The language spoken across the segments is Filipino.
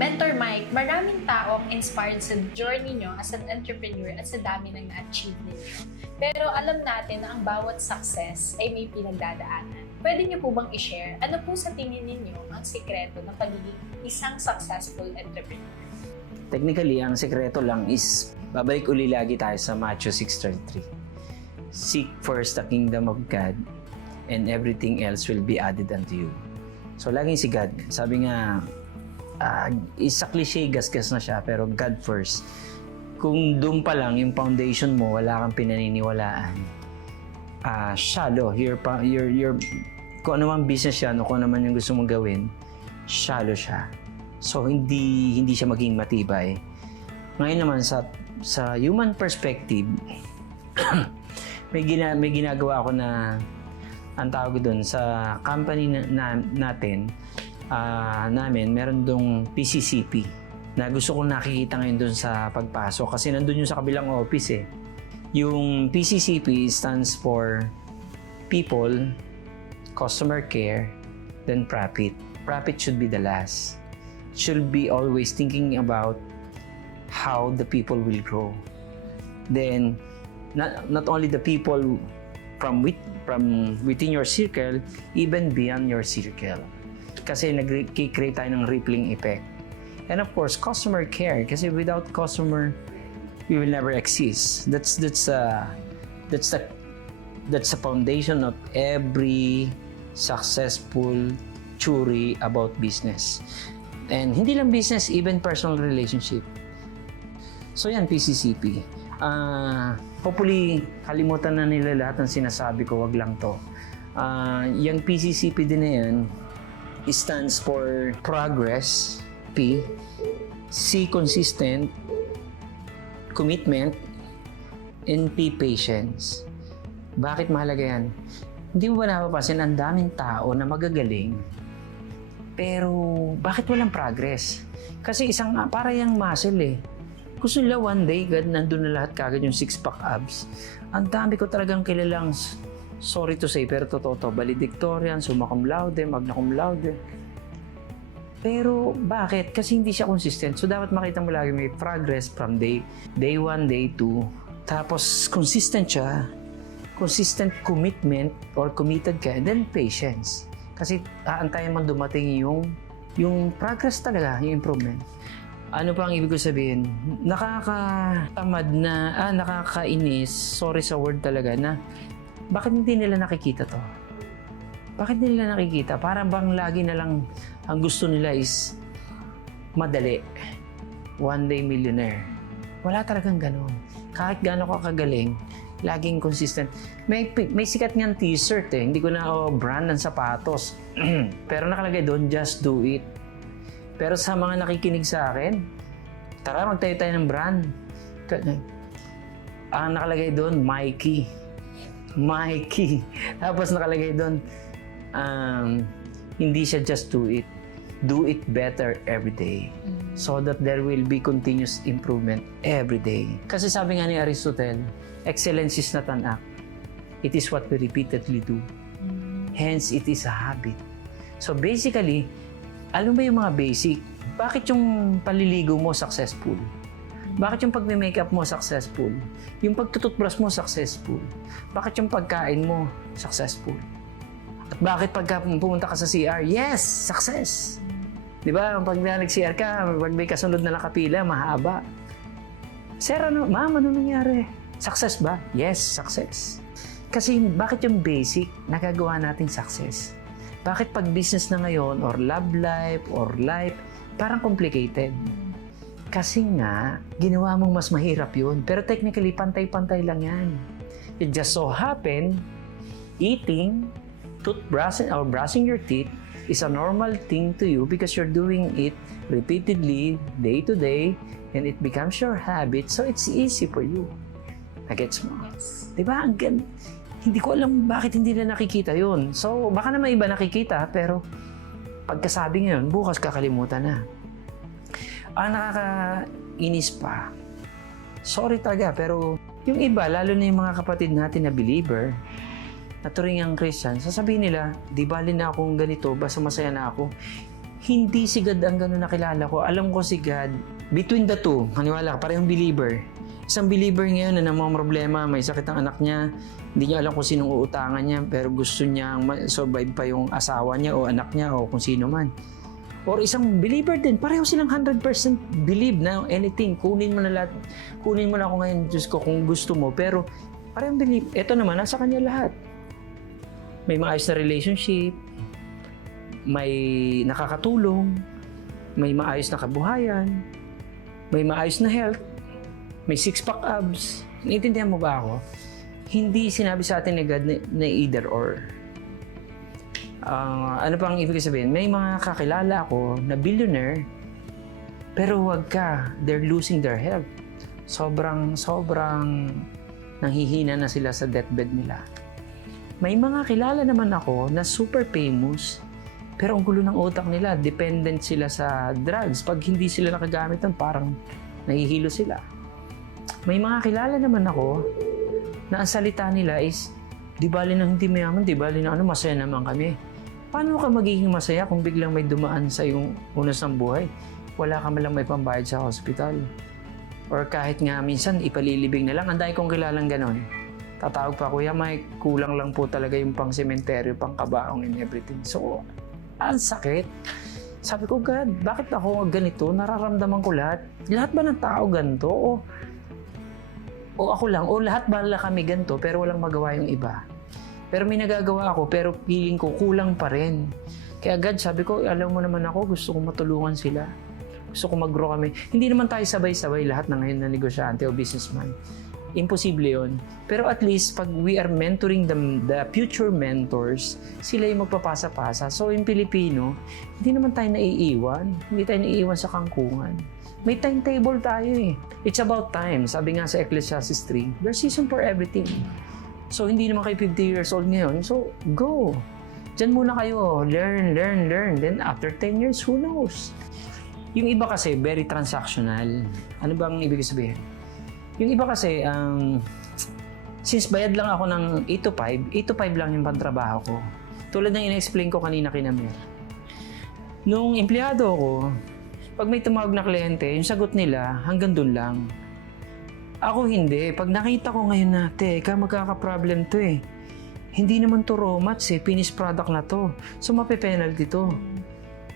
Mentor Mike, maraming tao ang inspired sa journey nyo as an entrepreneur at sa dami ng na-achieve ninyo. Pero alam natin na ang bawat success ay may pinagdadaanan. Pwede niyo po bang i-share ano po sa tingin ninyo ang sikreto ng pagiging isang successful entrepreneur? Technically, ang sekreto lang is babalik uli lagi tayo sa Matthew 6:33. Seek first the kingdom of God and everything else will be added unto you. So, laging si God. Sabi nga, isa cliche, gasgas na siya, pero God first. Kung doon pa lang, yung foundation mo, wala kang pinaniniwalaan, shallow. Kung ano man business yan, o kung ano man yung gusto mong gawin, shallow siya. So, hindi siya maging matibay. Ngayon naman, sa human perspective, may ginagawa ako na, ang tawag doon, sa company natin, namin, meron dong PCCP na gusto kong nakikita ngayon doon sa pagpasok kasi nandun yung sa kabilang office eh. Yung PCCP stands for People, Customer Care, then Profit. Profit should be the last. Should be always thinking about how the people will grow. Then, not only the people from within your circle, even beyond your circle. Kasi nag-create tayo ng rippling effect. And of course, customer care. Kasi without customer, we will never exist. That's the foundation of every successful theory about business. And hindi lang business, even personal relationship. So yan, PCCP. Hopefully, kalimutan na nila lahat ng sinasabi ko, wag lang to. Yung PCCP din na yan, it stands for progress, P, C, consistent, commitment, and P, patience. Bakit mahalaga yan? Hindi mo ba napapansin, ang daming tao na magagaling, pero bakit walang progress? Kasi para yung muscle eh. Gusto nila one day, nandun na lahat kagad yung six-pack abs. Ang dami ko talagang kilalang, sorry to say, pero totoo to, valedictorian, summa cum laude, magna cum laude. Pero bakit? Kasi hindi siya consistent. So dapat makita mo lagi may progress from day 1, day 2. Tapos consistent siya, consistent commitment or committed ka, and then patience. Kasi aantayin mo dumating yung progress talaga, yung improvement. Ano pa ang ibig ko sabihin? Nakakatamad na, nakakainis, sorry sa word talaga, na bakit hindi nila nakikita to? Bakit hindi nila nakikita? Para bang lagi na lang ang gusto nila is madali. One day millionaire. Wala talagang ganun. Kahit gaano ka kagaling, laging consistent. May sikat niyang t-shirt eh. Hindi ko na brand ng sapatos. Pero nakalagay doon, just do it. Pero sa mga nakikinig sa akin, tara magtayo tayo ng brand. Ang nakalagay doon, Mikey. Tapos nakalagay doon, hindi siya just do it. Do it better every day. So that there will be continuous improvement every day. Kasi sabi nga ni Aristotle, excellence is not an act. It is what we repeatedly do. Hence, it is a habit. So basically, alam ba yung mga basic? Bakit yung paliligo mo successful? Bakit yung pagme-makeup mo successful? Yung pagtututbrush mo successful? Bakit yung pagkain mo successful? At bakit pagka pumunta ka sa CR? Yes! Success! Di ba? Pag nag-CR ka, pag may kasunod na nakapila, mahaba. Sir, ma'am, ano nangyari? Success ba? Yes, success. Kasi bakit yung basic nagagawa nating success? Bakit pag business na ngayon, or love life, or life, parang complicated? Kasi nga, ginawa mong mas mahirap yun. Pero technically, pantay-pantay lang yan. It just so happen, eating, toothbrushing, or brushing your teeth is a normal thing to you because you're doing it repeatedly, day to day, and it becomes your habit, so it's easy for you. Nagets mo? Yes. Diba? Hindi ko alam bakit hindi na nakikita yun. So, baka naman iba nakikita, pero pagkasabi ngayon, bukas kakalimutan na. Ang nakakainis pa, sorry talaga, pero yung iba, lalo na yung mga kapatid natin na believer, na turingang Christian, sasabihin nila, di bali na akong ganito, basta masaya na ako. Hindi si God ang gano'n nakilala ko. Alam ko si God, between the two, maniwala ka, parehong believer. Isang believer ngayon na namang problema, may sakit ang anak niya, hindi niya alam kung sinong uutangan niya, pero gusto niyang survive pa yung asawa niya o anak niya o kung sino man. Or isang believer din, pareho silang 100% believe na anything, kunin mo na lahat, kunin mo na ako ngayon, Diyos ko, kung gusto mo, pero parehong believe. Ito naman, nasa kanya lahat. May maayos na relationship, may nakakatulong, may maayos na kabuhayan, may maayos na health, may six-pack abs. Naiintindihan mo ba ako? Hindi sinabi sa atin ni God na either or. Ano pang ibig sabihin? May mga kakilala ako na billionaire, pero wag ka, they're losing their health. Sobrang nanghihina na sila sa deathbed nila. May mga kilala naman ako na super famous, pero ang gulo ng utak nila, dependent sila sa drugs. Pag hindi sila nakagamit nun, parang nahihilo sila. May mga kilala naman ako na ang salita nila is, di bali na hindi mayaman, di bali na masaya naman kami. Paano ka magiging masaya kung biglang may dumaan sa iyong unos ng buhay? Wala ka malang may pambayad sa hospital. Or kahit nga minsan ipalilibing na lang. Ang dahil kong kilalang ganon. Tatawag pa, Kuya Mike, kulang lang po talaga yung pang sementeryo, pang kabaong and everything. So, ang sakit. Sabi ko, God, bakit ako ganito? Nararamdaman ko lahat. Lahat ba ng tao ganito? O ako lang? O lahat ba kami ganito pero walang magawa yung iba? Pero may nagagawa ako pero feeling ko kulang pa rin. Kaya God, sabi ko, alam mo naman ako, gusto kong matulungan sila. Gusto kong mag-grow kami. Hindi naman tayo sabay-sabay lahat na ngayon na negosyante o businessman. Imposible yun. Pero at least, pag we are mentoring the future mentors, sila yung magpapasa-pasa. So, yung Pilipino, hindi naman tayo naiiwan. Hindi tayo naiiwan sa kangkungan. May timetable tayo eh. It's about time. Sabi nga sa Ecclesiastes 3, there's season for everything. So, hindi naman kayo 50 years old ngayon. So, go. Diyan muna kayo. Learn. Then, after 10 years, who knows? Yung iba kasi, very transactional. Ano bang ibig sabihin? Yung iba kasi, since bayad lang ako ng 8 to 5 lang yung pantrabaho ko. Tulad ng ina-explain ko kanina kina Mer. Nung empleyado ako, pag may tumawag na kliyente, yung sagot nila hanggang dun lang. Ako hindi. Pag nakita ko ngayon na, teka, magkaka-problem to eh. Hindi naman to raw mats eh, finished product na to. So, mape-penalty to.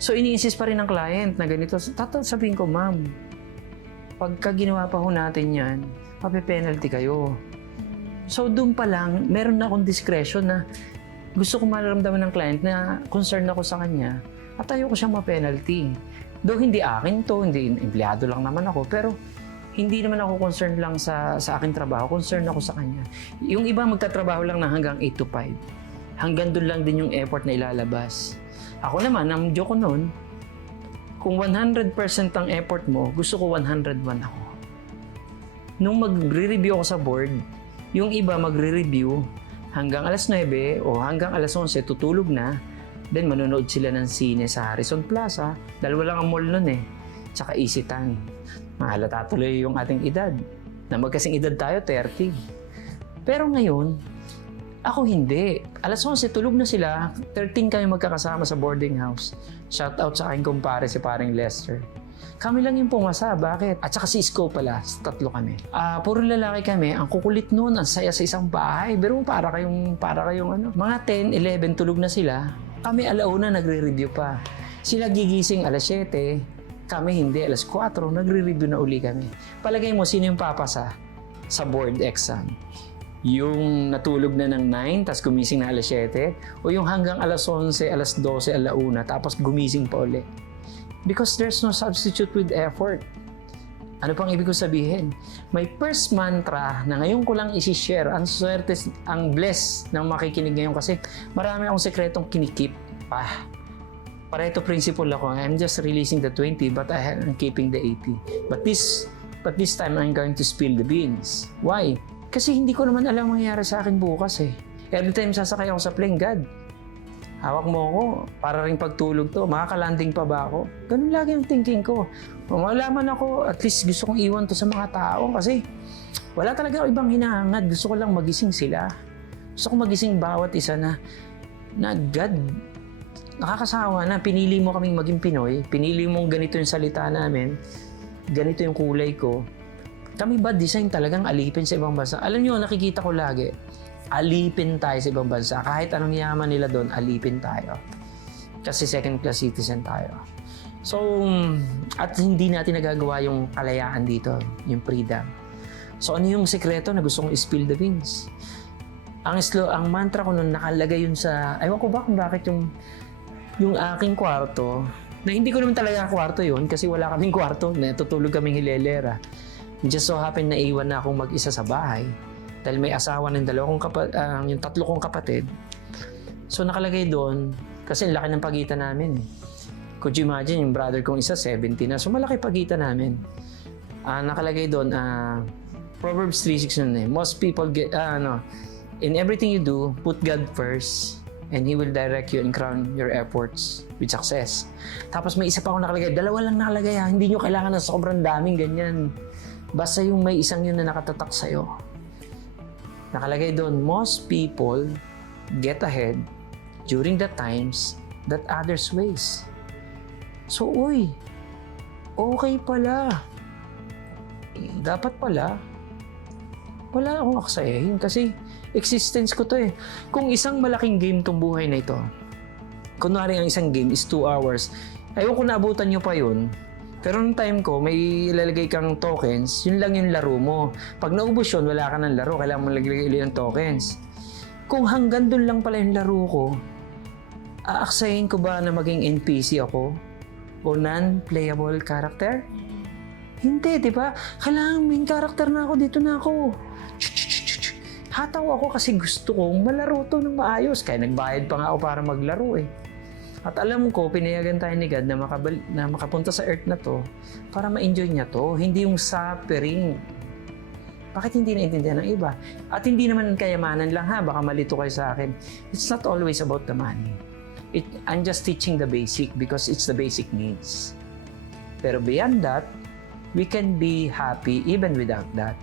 So, ini-insist pa rin ng client na ganito. Sabihin ko, ma'am, pagka ginawa pa ho natin yan, mape-penalty kayo. So, doon pa lang, meron na akong discretion na gusto ko mararamdaman ng client na concern ako sa kanya at ayoko siyang ma-penalty. Though hindi akin to, hindi empleyado lang naman ako, pero hindi naman ako concerned lang sa aking trabaho, concerned ako sa kanya. Yung iba magtatrabaho lang na hanggang 8 to 5. Hanggang doon lang din yung effort na ilalabas. Ako naman, ang joke ko noon, kung 100% ang effort mo, gusto ko 101 ako. Nung magre-review ako sa board, yung iba magre-review hanggang alas 9 o hanggang alas 11, tutulog na. Then manonood sila ng sine sa Harrison Plaza. Dalawa lang ang mall nun eh. Tsaka Isitan. Mahalata tuloy yung ating edad. Na magkasing edad tayo, 30. Pero ngayon, ako hindi. Alas 11, tulog na sila. 13 kami magkakasama sa boarding house. Shout out sa aking kumpare si paring Lester. Kami lang yung pumasa. Bakit? At saka si Isko pala. Tatlo kami. Puro lalaki kami. Ang kukulit noon. Ang saya sa isang bahay. Pero para kayong mga 10, 11 tulog na sila. Kami alauna nagre-review pa. Sila gigising alas 7. Kami hindi. Alas 4. Nagre-review na uli kami. Palagay mo sino yung papasa sa board exam? Yung natulog na ng 9 tapos gumising na alas 7 o yung hanggang alas 11, alas 12, alauna tapos gumising pa uli. Because there's no substitute with effort. Ano pang ibig ko sabihin? My first mantra na ngayon ko lang isi-share, ang swerte, ang bless ng makikinig ngayon kasi marami akong sekretong kinikip. Pareto principle ako. I'm just releasing the 20 but I'm keeping the 80. But this time I'm going to spill the beans. Why? Kasi hindi ko naman alam mangyayari sa akin bukas eh. Every time sasakay ako sa plane, God, hawak mo ako para rin pagtulog to. Makakalanding pa ba ako? Ganun lagi yung thinking ko. Malaman ako, at least gusto kong iwan to sa mga tao kasi wala talaga ibang hinahangad. Gusto ko lang magising sila. Gusto ko magising bawat isa na God, nakakasawa na. Pinili mo kaming maging Pinoy. Pinili mong ganito yung salita namin. Ganito yung kulay ko. Kami ba design talagang alipin sa ibang bansa? Alam nyo, nakikita ko lagi, alipin tayo sa ibang bansa. Kahit anong yaman nila doon, alipin tayo. Kasi second class citizen tayo. So, at hindi natin nagagawa yung kalayaan dito, yung freedom. So, ano yung sekreto na gusto kong spill the beans? Ang mantra ko nun nakalagay yun sa, ewan ko ba kung bakit yung aking kwarto, na hindi ko naman talaga kwarto yun kasi wala kaming kwarto, natutulog kaming hilelera. Just so happen na iwan na akong mag-isa sa bahay dahil may asawa ng yung tatlo kong kapatid. So nakalagay doon kasi ang laki ng pagitan namin. Could you imagine, yung brother kong isa 70 na, so malaki pagitan namin. Nakalagay doon, Proverbs 3:6 most people in everything you do, put God first and He will direct you and crown your efforts with success. Tapos may isa pa ako nakalagay, dalawa lang nakalagay hindi nyo kailangan ng sobrang daming ganyan. Basta yung may isang yun na nakatatak sa'yo. Nakalagay doon, most people get ahead during the times that others waste. So, okay pala. Dapat pala, wala akong aksayahin kasi existence ko to eh. Kung isang malaking game tong buhay na ito, kunwari ang isang game is 2 hours, ayaw ko naabutan nyo pa yun. Pero nung time ko, may ilalagay kang tokens, yun lang yung laro mo. Pag naubos yun, wala ka ng laro, kailangan mo lagay ng tokens. Kung hanggang dun lang pala yung laro ko, aaksayin ko ba na maging NPC ako? O non-playable character? Hindi, di ba? Kailangan main character na ako, dito na ako. Hataw ako kasi gusto kong malaro to ng maayos. Kaya nagbayad pa nga ako para maglaro eh. At alam ko, pinayagan tayo ni God na makapunta sa earth na to para ma-enjoy niya to. Hindi yung suffering. Bakit hindi naintindihan ng iba? At hindi naman kayamanan lang baka malito kayo sa akin. It's not always about the money. I'm just teaching the basic because it's the basic needs. Pero beyond that, we can be happy even without that.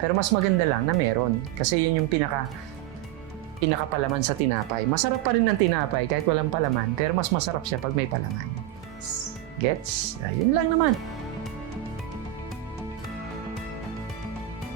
Pero mas maganda lang na meron. Kasi yun yung pinakapalaman sa tinapay. Masarap pa rin ng tinapay kahit walang palaman, pero mas masarap siya pag may palaman. Gets? Yun lang naman.